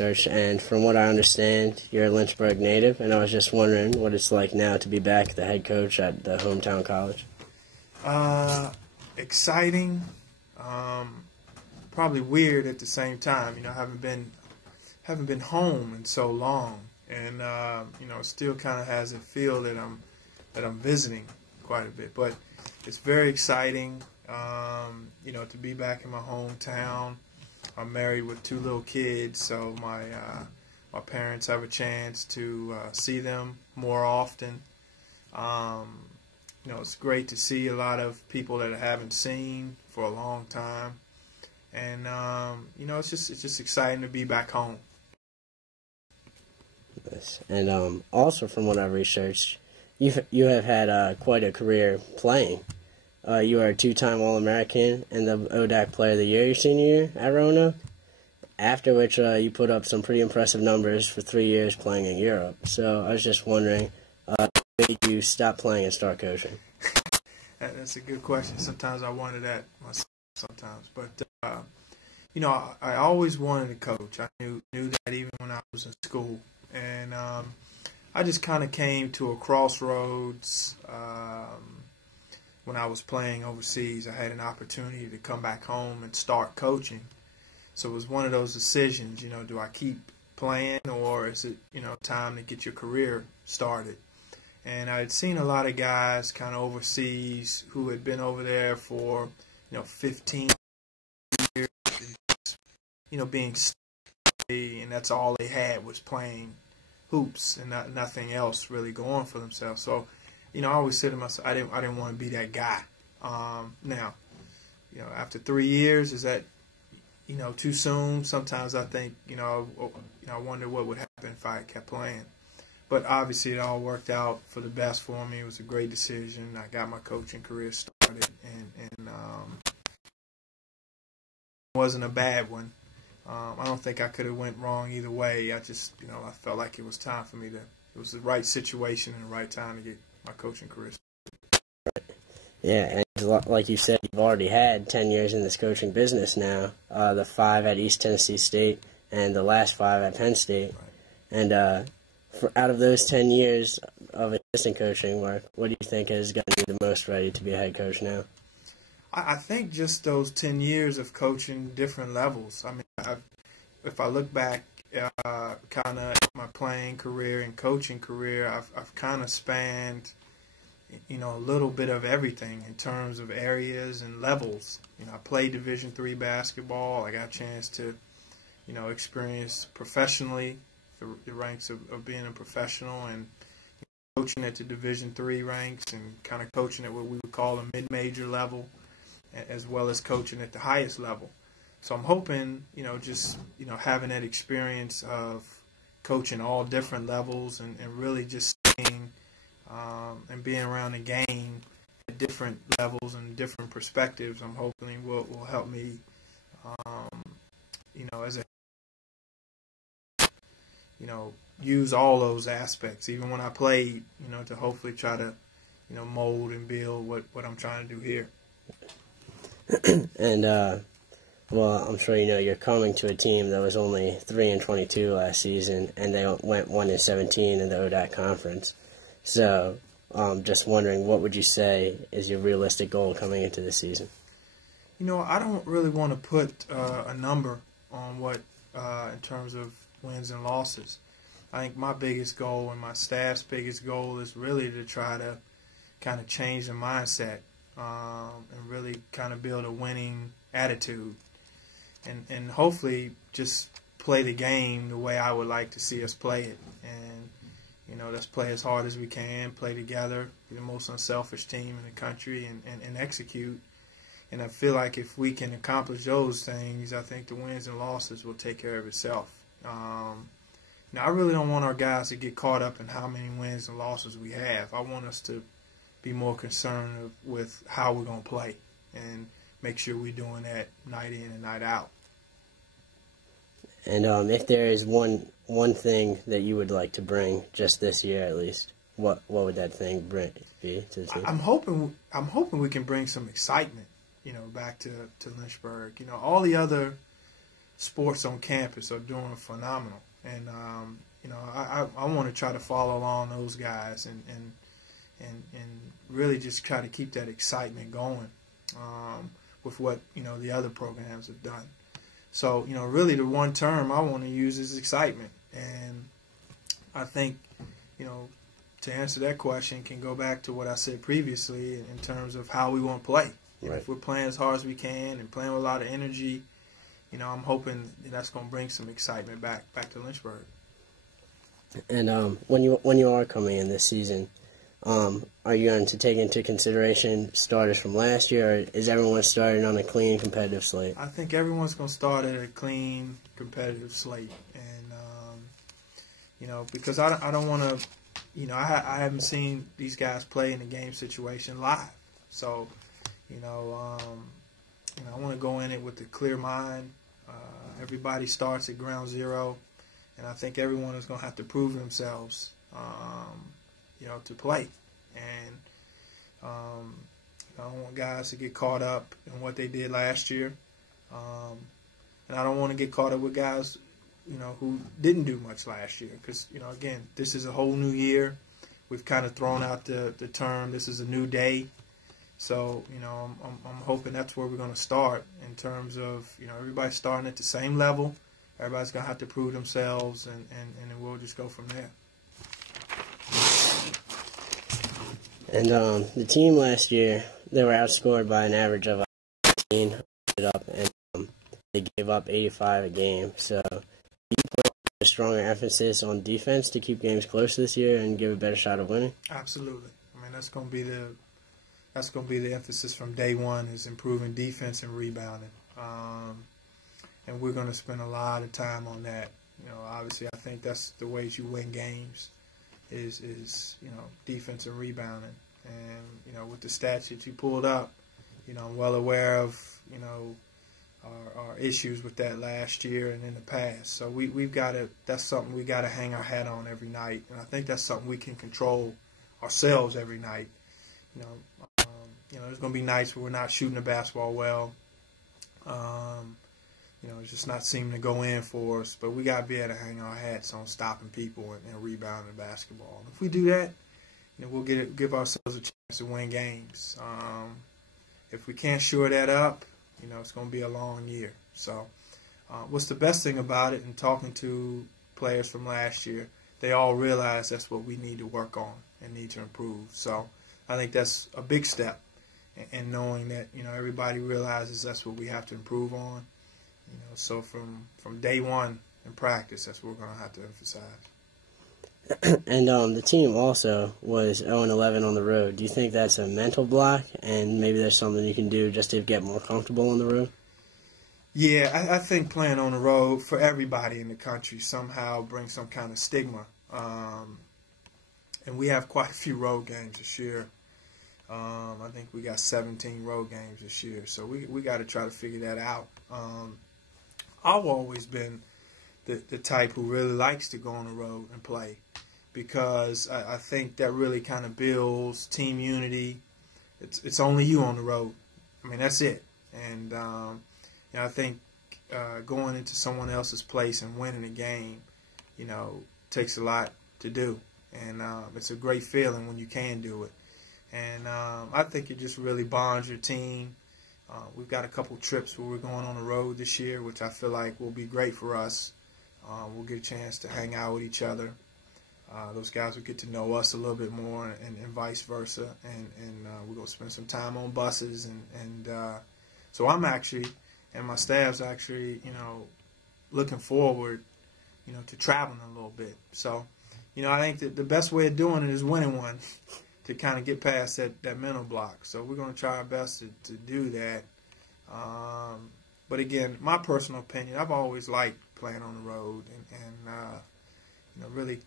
research, and from what I understand, you're a Lynchburg native, and I was just wondering what it's like now to be back the head coach at the hometown college. Exciting, probably weird at the same time. You know, I haven't been home in so long, and you know, it still kind of has a feel that I'm visiting quite a bit. But it's very exciting, you know, to be back in my hometown. I'm married with 2 little kids, so my parents have a chance to see them more often. You know, it's great to see a lot of people that I haven't seen for a long time, and you know, it's just exciting to be back home. Yes. And also, from what I researched, you have had quite a career playing. You are a 2-time All-American and the ODAC Player of the Year your senior year at Roanoke, after which you put up some pretty impressive numbers for 3 years playing in Europe. So I was just wondering, what made you stop playing and start coaching? That's a good question. Sometimes I wonder that myself sometimes. But, you know, I always wanted to coach. I knew that even when I was in school. And I just kind of came to a crossroads when I was playing overseas. I had an opportunity to come back home and start coaching. So it was one of those decisions, you know, do I keep playing, or is it, you know, time to get your career started? And I had seen a lot of guys kind of overseas who had been over there for, you know, 15 years, you know, being steady, and that's all they had was playing hoops and nothing else really going for themselves. So, you know, I always said to myself, I didn't want to be that guy. Now, you know, after 3 years, is that, you know, too soon? Sometimes I think, you know, I wonder what would happen if I kept playing. But obviously, it all worked out for the best for me. It was a great decision. I got my coaching career started, and it wasn't a bad one. I don't think I could have went wrong either way. I just, you know, I felt like it was time for me to. It was the right situation and the right time to get my coaching career started. Yeah, and like you said, you've already had 10 years in this coaching business now. The 5 at East Tennessee State and the last 5 at Penn State. Right. And out of those 10 years of assistant coaching work, what do you think has gotten you the most ready to be a head coach now? I think just those 10 years of coaching different levels. I mean, if I look back kind of my playing career and coaching career, I've kind of spanned, you know, a little bit of everything in terms of areas and levels. You know, I played Division III basketball. I got a chance to, you know, experience professionally the ranks of being a professional, and coaching at the Division III ranks, and kind of coaching at what we would call a mid-major level, as well as coaching at the highest level. So I'm hoping, you know, just, you know, having that experience of coaching all different levels and really just seeing and being around the game at different levels and different perspectives, I'm hoping will help me, you know, as a, you know, use all those aspects, even when I played, you know, to hopefully try to, you know, mold and build what I'm trying to do here. And, well, I'm sure you know you're coming to a team that was only 3-22 last season, and they went 1-17 in the ODAC conference. So, just wondering, what would you say is your realistic goal coming into the season? You know, I don't really want to put a number on what, in terms of wins and losses. I think my biggest goal and my staff's biggest goal is really to try to kind of change the mindset and really kind of build a winning attitude, and hopefully just play the game the way I would like to see us play it. And, you know, let's play as hard as we can, play together, be the most unselfish team in the country, and execute. And I feel like if we can accomplish those things, I think the wins and losses will take care of itself. Now, I really don't want our guys to get caught up in how many wins and losses we have. I want us to be more concerned with how we're going to play and make sure we're doing that night in and night out. And if there is one thing that you would like to bring just this year at least, what would that thing be to the team? I'm hoping we can bring some excitement, you know, back to Lynchburg. You know, all the other sports on campus are doing phenomenal. And, I want to try to follow along those guys and really just try to keep that excitement going with what, the other programs have done. So, really the one term I want to use is excitement. And I think, to answer that question can go back to what I said previously in terms of how we want to play. Right. If we're playing as hard as we can and playing with a lot of energy, I'm hoping that's going to bring some excitement back to Lynchburg. And when you are coming in this season, are you going to take into consideration starters from last year, or is everyone starting on a clean, competitive slate? I think everyone's going to start at a clean, competitive slate. And, because I don't want to, I haven't seen these guys play in a game situation live. So, I want to go in it with a clear mind. Everybody starts at ground zero. And I think everyone is going to have to prove themselves, to play. And I don't want guys to get caught up in what they did last year. And I don't want to get caught up with guys, who didn't do much last year. Because, again, this is a whole new year. We've kind of thrown out the term, this is a new day. So, I'm hoping that's where we're going to start in terms of, everybody starting at the same level. Everybody's going to have to prove themselves, and then we'll just go from there. And the team last year, they were outscored by an average of 18, and they gave up 85 a game. So you put a stronger emphasis on defense to keep games close this year and give a better shot of winning? Absolutely. I mean, that's going to be the emphasis from day one, is improving defense and rebounding. And we're going to spend a lot of time on that. Obviously, I think that's the ways you win games is defense and rebounding. And, with the stats that you pulled up, I'm well aware of, our issues with that last year and in the past. So we've got to, that's something we got to hang our hat on every night. And I think that's something we can control ourselves every night. There's going to be nights where we're not shooting the basketball well. It's just not seeming to go in for us. But we got to be able to hang our hats on stopping people and rebounding basketball. And if we do that, we'll give ourselves a chance to win games. If we can't shore that up, it's going to be a long year. So what's the best thing about it, in talking to players from last year, they all realize that's what we need to work on and need to improve. So I think that's a big step, and knowing that, everybody realizes that's what we have to improve on. So from day one in practice, that's what we're going to have to emphasize. And the team also was 0-11 on the road. Do you think that's a mental block, and maybe there's something you can do just to get more comfortable on the road? Yeah, I think playing on the road for everybody in the country somehow brings some kind of stigma. And we have quite a few road games this year. I think we got 17 road games this year, so we got to try to figure that out. I've always been the type who really likes to go on the road and play, because I think that really kind of builds team unity. It's only you on the road. I mean, that's it. And I think going into someone else's place and winning a game, takes a lot to do. And it's a great feeling when you can do it. And I think it just really bonds your team. We've got a couple trips where we're going on the road this year, which I feel like will be great for us. We'll get a chance to hang out with each other. Those guys will get to know us a little bit more, and vice versa. And we're going to spend some time on buses. And so I'm actually, and my staff's actually, looking forward, to traveling a little bit. So, I think that the best way of doing it is winning one to kind of get past that mental block. So we're going to try our best to do that. But again, my personal opinion, I've always liked playing on the road, and really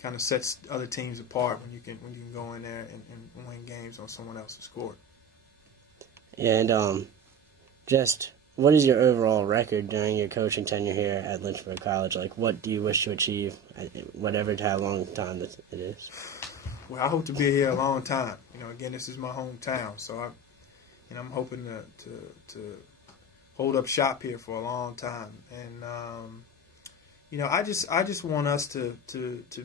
kind of sets other teams apart when you can go in there and win games on someone else's court. And just what is your overall record during your coaching tenure here at Lynchburg College? Like, what do you wish to achieve, whatever how long time it is? Well, I hope to be here a long time. Again, this is my hometown, so I'm hoping to hold up shop here for a long time. And I just want us to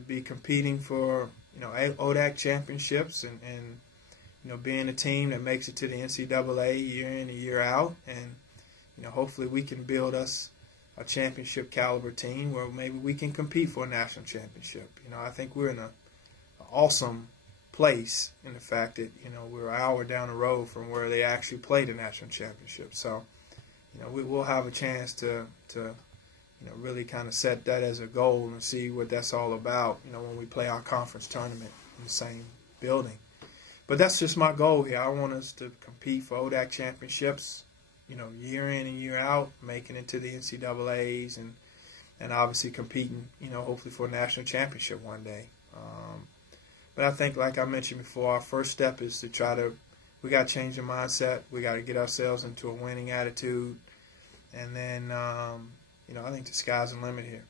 be competing for ODAC championships and being a team that makes it to the NCAA year in and year out, and hopefully we can build us a championship caliber team where maybe we can compete for a national championship. I think we're in an awesome place in the fact that we're an hour down the road from where they actually play the national championship. So we will have a chance to really kind of set that as a goal and see what that's all about. When we play our conference tournament in the same building. But that's just my goal here. I want us to compete for ODAC championships, year in and year out, making it to the NCAAs and obviously competing, hopefully for a national championship one day. But I think, like I mentioned before, our first step is to we got to change the mindset. We got to get ourselves into a winning attitude. And then, I think the sky's the limit here.